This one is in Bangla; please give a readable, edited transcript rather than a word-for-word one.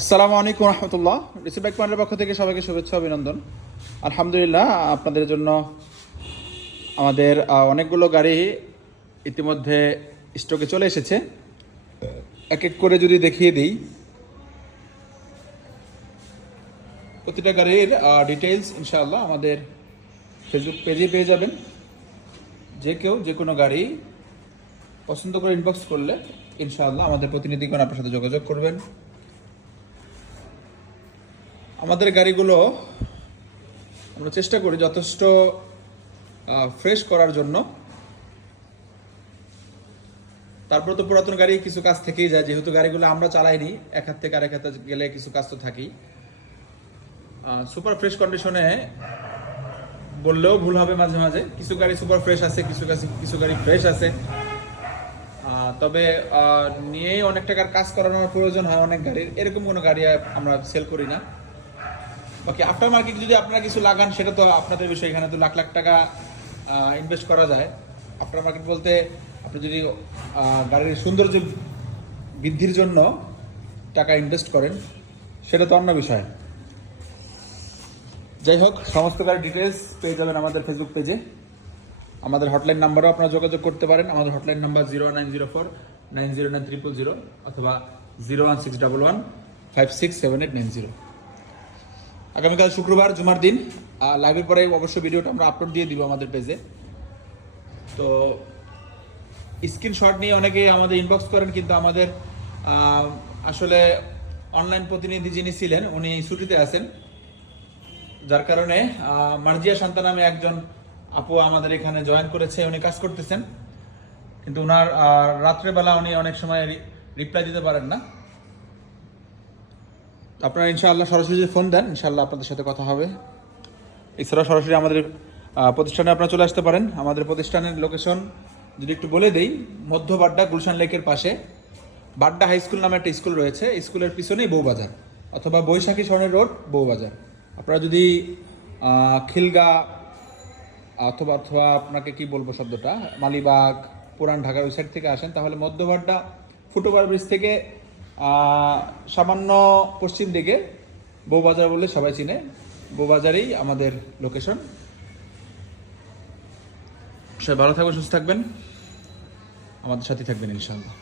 আসসালামু আলাইকুম রহমতুল্লাহ। রিসিভ ব্যাক পয়েন্টের পক্ষ থেকে সবাইকে শুভেচ্ছা অভিনন্দন। আলহামদুলিল্লাহ, আপনাদের জন্য আমাদের অনেকগুলো গাড়ি ইতিমধ্যে স্টকে চলে এসেছে। এক এক করে যদি দেখিয়ে দিই, প্রতিটা গাড়ির ডিটেইলস ইনশাআল্লাহ আমাদের ফেসবুক পেজে পেয়ে যাবেন। যে কেউ যে কোনো গাড়ি পছন্দ করে ইনবক্স করলে ইনশাআল্লাহ আমাদের প্রতিনিধিগণ আপনার সাথে যোগাযোগ করবেন। আমাদের গাড়িগুলো আমরা চেষ্টা করি যথেষ্ট ফ্রেশ করার জন্য। তারপর তো পুরাতন গাড়ি কিছু কাজ থেকেই যায়, যেহেতু গাড়িগুলো আমরা চালাইনি, এক হাত থেকে আরেক হাতে গেলে কিছু কাজ তো থাকেই। সুপার ফ্রেশ কন্ডিশনে বললেও ভুল হবে, মাঝে মাঝে কিছু গাড়ি সুপার ফ্রেশ আছে, কিছু গাড়ি ফ্রেশ আছে। তবে নিয়েই অনেক টাকার কাজ করানোর প্রয়োজন হয় অনেক গাড়ির, এরকম কোনো গাড়ি আমরা সেল করি না। বাকি আফটার মার্কেট যদি আপনারা কিছু লাগান সেটা তো আপনাদের বিষয়, এখানে তো লাখ লাখ টাকা ইনভেস্ট করা যায়। আফটার মার্কেট বলতে আপনি যদি গাড়ির সৌন্দর্য বৃদ্ধির জন্য টাকা ইনভেস্ট করেন সেটা তো অন্য বিষয়। যাই হোক, সমস্ত গাড়ির ডিটেলস পেয়ে যাবেন আমাদের ফেসবুক পেজে। আমাদের হটলাইন নাম্বারও আপনারা যোগাযোগ করতে পারেন। আমাদের হটলাইন নাম্বার 09049093000 অথবা 01611567890। আগামীকাল শুক্রবার জুমার দিন, লাইভের পরে অবশ্যই ভিডিওটা আমরা আপলোড দিয়ে দিব আমাদের পেজে। তো স্ক্রিনশট নিয়ে অনেকে আমাদের ইনবক্স করেন, কিন্তু আমাদের আসলে অনলাইন প্রতিনিধি যিনি ছিলেন উনি ছুটিতে আছেন, যার কারণে মার্জিয়া শান্তা নামে একজন আপু আমাদের এখানে জয়েন করেছে, উনি কাজ করতেছেন, কিন্তু ওনার রাত্রেবেলা উনি অনেক সময় রিপ্লাই দিতে পারেন না। আপনারা ইনশাআল্লাহ সরাসরি যদি ফোন দেন ইনশাআল্লাহ আপনাদের সাথে কথা হবে। এছাড়া সরাসরি আমাদের প্রতিষ্ঠানে আপনারা চলে আসতে পারেন। আমাদের প্রতিষ্ঠানের লোকেশন যদি একটু বলে দেই, মধ্য বাড্ডা গুলশান লেকের পাশে বাড্ডা হাই স্কুল নামে একটা স্কুল রয়েছে, স্কুলের পিছনেই বউবাজার, অথবা বৈশাখী স্বর্ণের রোড বউবাজার। আপনারা যদি খিলগা অথবা অথবা আপনাকে কি বলবো শব্দটা, মালিবাগ, পুরান ঢাকার ওই সাইড থেকে আসেন, তাহলে মধ্য বাড্ডা ফুটওভার ব্রিজ থেকে সামান্য পশ্চিম দিকে বউবাজার বললে সবাই চিনে, বউবাজারেই আমাদের লোকেশন। সবাই ভালো থাকবেন, সুস্থ থাকবেন, আমাদের সাথে থাকবেন ইনশাআল্লাহ।